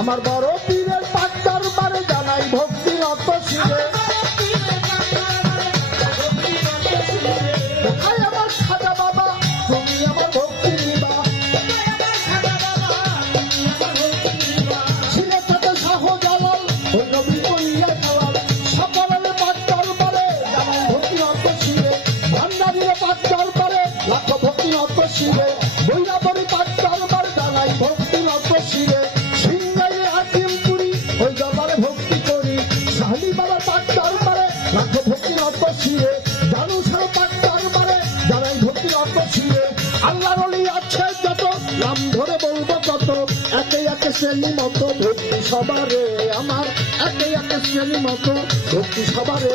আমার বড় পীরের পাক দরবারে জানাই ভক্তি নত শিরে আমার খাজা বাবা তুমি আমার ভক্তি নিবা ছিলের সাথে শাহজালাল ওই নবী কইয়া জালাল সকলের পাক দরবারে জানাই ভক্তি নত শিরে ভান্ডারীর পাক দরবারে লাখ ভক্তি নত শিরে বৈরাবরী পাক দরবারে জানাই ভক্তি নত শিরে শ্রেণী মতো ভক্তি সবারে আমার একে একে শ্রেণী মতো ভক্তি সবারে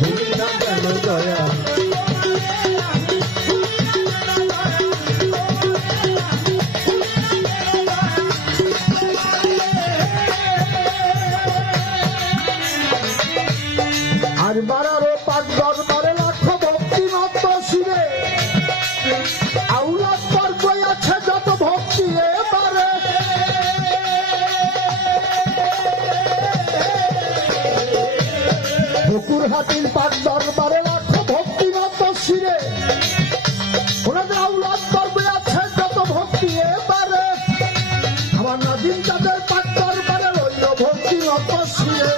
ভুলি না কেন দয়া আর বারারো পাক দরবারে লাখ ভক্তি নত শিরে আউলাদ পর্ব আছে যত ভক্তি এবারে বকুরহাটির পাক দরবারে লাখ ভক্তি নত শিরে ওনাদের আউলাদ পর্বে আছে যত ভক্তি এবারে আমার নাজিম চাঁদের পাক দরবারে রইল ভক্তি নত শিরে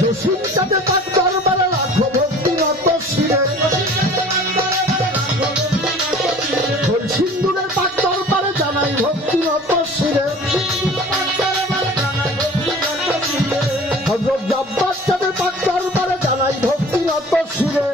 জসিম চাঁদের পাক দরবারে লাখ ভক্তি নত শিরে সিন্ধুরের পাক দরবারে জানাই ভক্তি নত শিরে হযরত জব্বার চাঁদের পাক দরবারে জানাই ভক্তি নত শিরে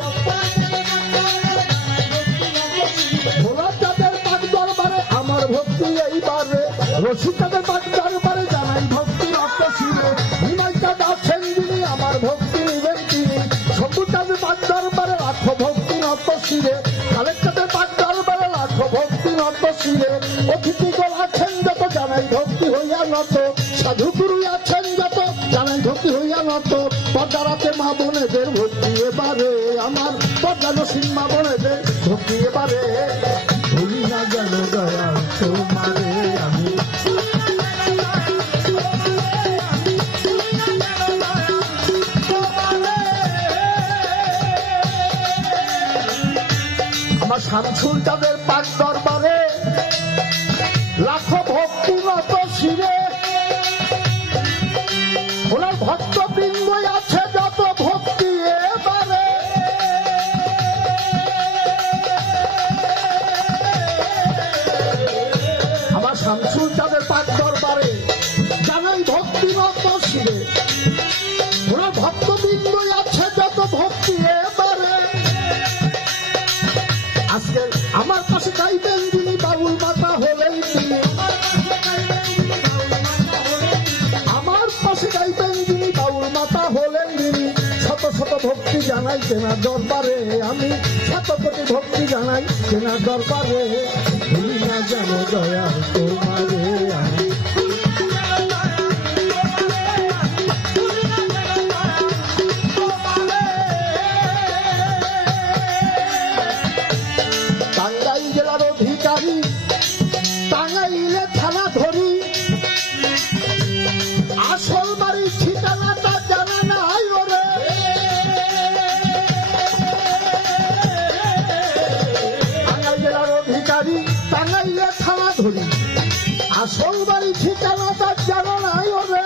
ভোলা চাঁদের পাক দরবারে আমার ভক্তি এইবারে রশি চাঁদের পাক দরবারে জানাই ভক্তি নত শিরে হিমাই চাঁদ আছেন যিনি আমার ভক্তি নিবেন তিনি শম্ভু চাঁদের পাক দরবারে লাখ ভক্তি নত শিরে কালের চাঁদের পাক দরবারে লাখ ভক্তি নত শিরে অতিথিগণ আছেন যত জানাই ভক্তি হইয়া নত সাধুগুরু আছেন যত জানাই ভক্তি হইয়া নত পর্দারাতে মা বোনেদের ভক্তি এবারে আমার পর্দানসীন মা বোনেদের ভক্তি এবারে ভুলি না যেন দয়া তোমারে আমি আমার শামসুল চাঁদের পাক দরবারে লাখ ভক্তি নত শিরে ওনার ভক্তবৃন্দ আছে যত ভক্তি এবারে আমার শামসুল চাঁদের পাক দরবারে জানাই ভক্তি নত শিরে ওনার ভক্তবৃন্দ আছে যত ভক্তি এবারে আজকে আমার পাশে গাইবেন যিনি বাউল মাতা হলেন তিনি আমার পাশে গাইবেন যিনি বাউল মাতা হলেন যিনি শত শত ভক্তি জানাই তেনার দরবারে আমি শত কোটি ভক্তি জানাই তেনার দরবারে যেন দয়াল তোমারে আমি টাঙ্গাইল জেলার অধিকারী টাঙ্গাইলে থানা ধরি আসল বাড়ির ঠিকানাটা জানা নাই ওরে টাঙ্গাইল জেলার অধিকারী টাঙ্গাইলে থানা ধরি আসল বাড়ির ঠিকানাটা জানা নাই ওরে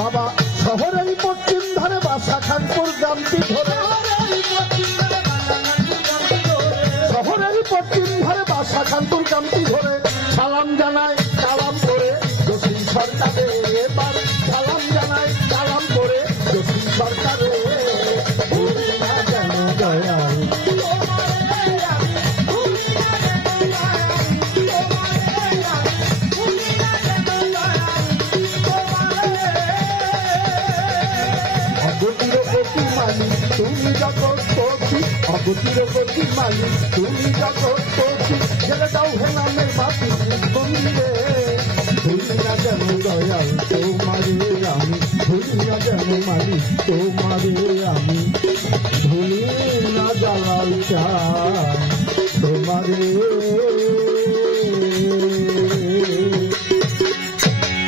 বাবা শহরের পশ্চিম ধারে বাসা খানপুর গ্রামটি ধরে শহরের পশ্চিম ধারে বাসা খানপুর গ্রামটি ধরে সালাম জানায় সালাম করে জসিম সরকারে এবার সালাম জানায় সালাম করে জসিম সরকারে যেন দয়াল অগতির গতি মালিক তুমি জগৎপতি অগতির গতি মালিক তুমি জগৎপতি গেলে দাও হে নামের বাপি মন্দিরে ভুলি না যেন দয়াল তোমারে আমি ভুলি না যেন মালিক তোমারে আমি ভুলি না জ্বালাল চাই তোমারে